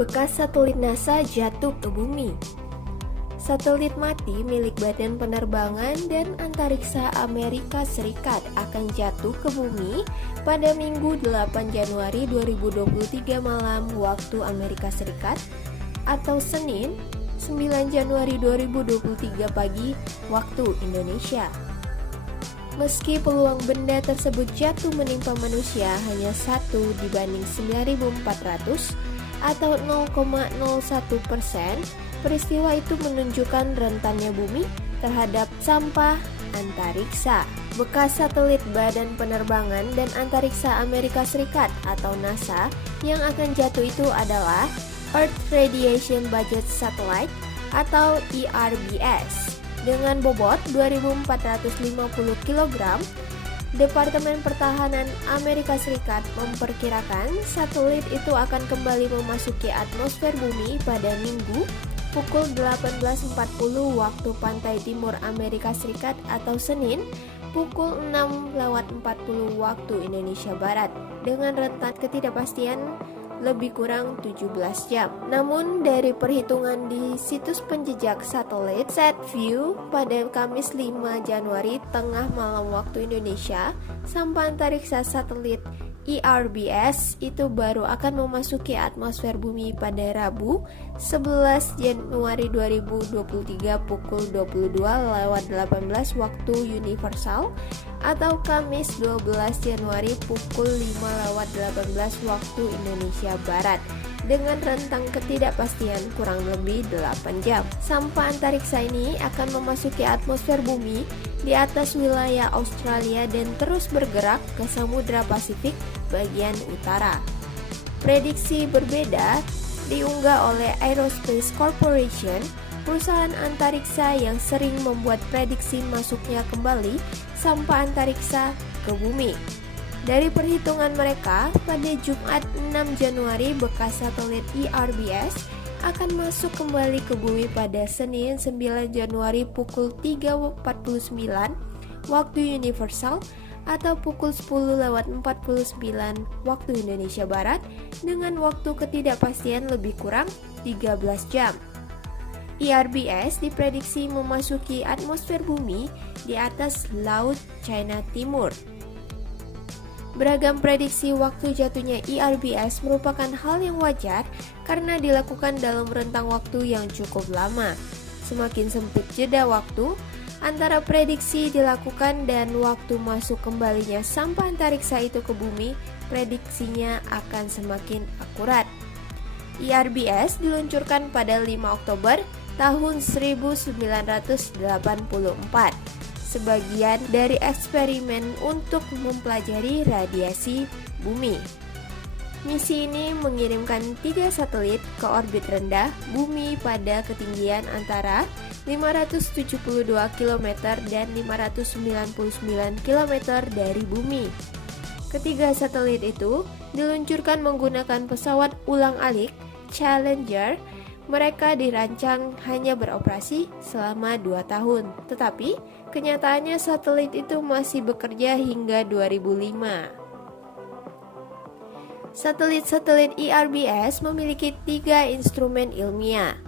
Bekas satelit NASA jatuh ke bumi. Satelit mati milik Badan Penerbangan dan Antariksa Amerika Serikat akan jatuh ke bumi pada Minggu 8 Januari 2023 malam waktu Amerika Serikat atau Senin 9 Januari 2023 pagi waktu Indonesia. Meski peluang benda tersebut jatuh menimpa manusia hanya 1 dibanding 9.400 atau 0,01%, peristiwa itu menunjukkan rentannya bumi terhadap sampah antariksa. Bekas satelit Badan Penerbangan dan Antariksa Amerika Serikat atau NASA yang akan jatuh itu adalah Earth Radiation Budget Satellite atau ERBS dengan bobot 2.450 kg. Departemen Pertahanan Amerika Serikat memperkirakan satelit itu akan kembali memasuki atmosfer bumi pada Minggu pukul 18.40 waktu pantai timur Amerika Serikat atau Senin pukul 6.40 waktu Indonesia Barat dengan rentan ketidakpastian lebih kurang 17 jam. Namun dari perhitungan di situs penjejak satelit SatView pada Kamis 5 Januari tengah malam waktu Indonesia, sampah antariksa satelit ERBS itu baru akan memasuki atmosfer bumi pada Rabu 11 Januari 2023 pukul 22.18 waktu universal atau Kamis 12 Januari pukul 5.18 waktu Indonesia Barat dengan rentang ketidakpastian kurang lebih 8 jam. Sampah antariksa ini akan memasuki atmosfer bumi di atas wilayah Australia dan terus bergerak ke Samudra Pasifik bagian utara. Prediksi berbeda diunggah oleh Aerospace Corporation, perusahaan antariksa yang sering membuat prediksi masuknya kembali sampah antariksa ke bumi. Dari perhitungan mereka, pada Jumat 6 Januari bekas satelit ERBS akan masuk kembali ke bumi pada Senin 9 Januari pukul 3.49 waktu universal atau pukul 10.49 waktu Indonesia Barat dengan waktu ketidakpastian lebih kurang 13 jam. ERBS diprediksi memasuki atmosfer bumi di atas Laut China Timur. Beragam prediksi waktu jatuhnya ERBS merupakan hal yang wajar karena dilakukan dalam rentang waktu yang cukup lama. Semakin sempit jeda waktu antara prediksi dilakukan dan waktu masuk kembalinya sampah antariksa itu ke bumi, prediksinya akan semakin akurat. ERBS diluncurkan pada 5 Oktober tahun 1984. Sebagian dari eksperimen untuk mempelajari radiasi bumi. Misi ini mengirimkan 3 satelit ke orbit rendah bumi pada ketinggian antara 572 km dan 599 km dari bumi. Ketiga satelit itu diluncurkan menggunakan pesawat ulang-alik Challenger. Mereka dirancang hanya beroperasi selama 2 tahun, tetapi kenyataannya satelit itu masih bekerja hingga 2005. Satelit-satelit ERBS memiliki 3 instrumen ilmiah.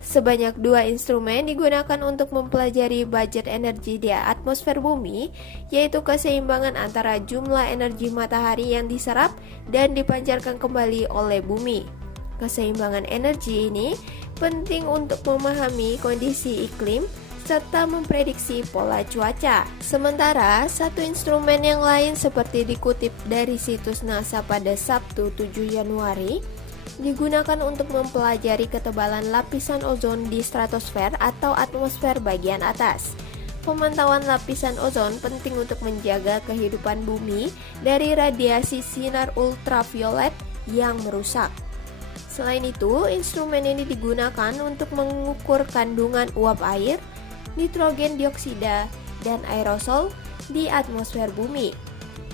Sebanyak 2 instrumen digunakan untuk mempelajari budget energi di atmosfer bumi, yaitu keseimbangan antara jumlah energi matahari yang diserap dan dipancarkan kembali oleh bumi. Keseimbangan energi ini penting untuk memahami kondisi iklim serta memprediksi pola cuaca. Sementara, satu instrumen yang lain seperti dikutip dari situs NASA pada Sabtu 7 Januari digunakan untuk mempelajari ketebalan lapisan ozon di stratosfer atau atmosfer bagian atas. Pemantauan lapisan ozon penting untuk menjaga kehidupan bumi dari radiasi sinar ultraviolet yang merusak. Selain itu, instrumen ini digunakan untuk mengukur kandungan uap air, nitrogen dioksida, dan aerosol di atmosfer bumi.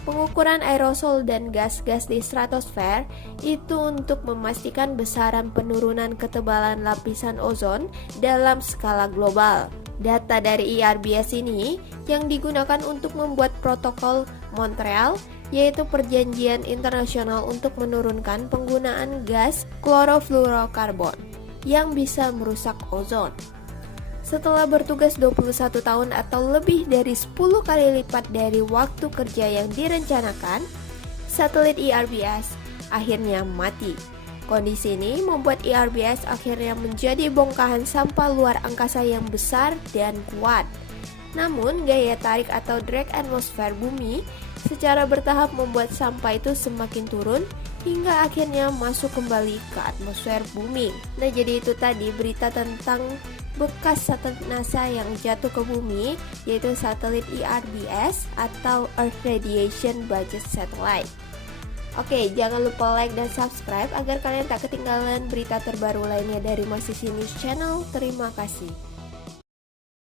Pengukuran aerosol dan gas-gas di stratosfer itu untuk memastikan besaran penurunan ketebalan lapisan ozon dalam skala global. Data dari ERBS ini yang digunakan untuk membuat protokol Montreal yaitu Perjanjian Internasional untuk menurunkan penggunaan gas klorofluorokarbon yang bisa merusak ozon. Setelah bertugas 21 tahun atau lebih dari 10 kali lipat dari waktu kerja yang direncanakan, satelit IRBS akhirnya mati. Kondisi ini membuat IRBS akhirnya menjadi bongkahan sampah luar angkasa yang besar dan kuat. Namun, gaya tarik atau drag atmosfer bumi secara bertahap membuat sampah itu semakin turun hingga akhirnya masuk kembali ke atmosfer bumi. Nah, jadi itu tadi berita tentang bekas satelit NASA yang jatuh ke bumi, yaitu satelit IRBS atau Earth Radiation Budget Satellite. Oke, jangan lupa like dan subscribe agar kalian tak ketinggalan berita terbaru lainnya dari Masisi News Channel. Terima kasih.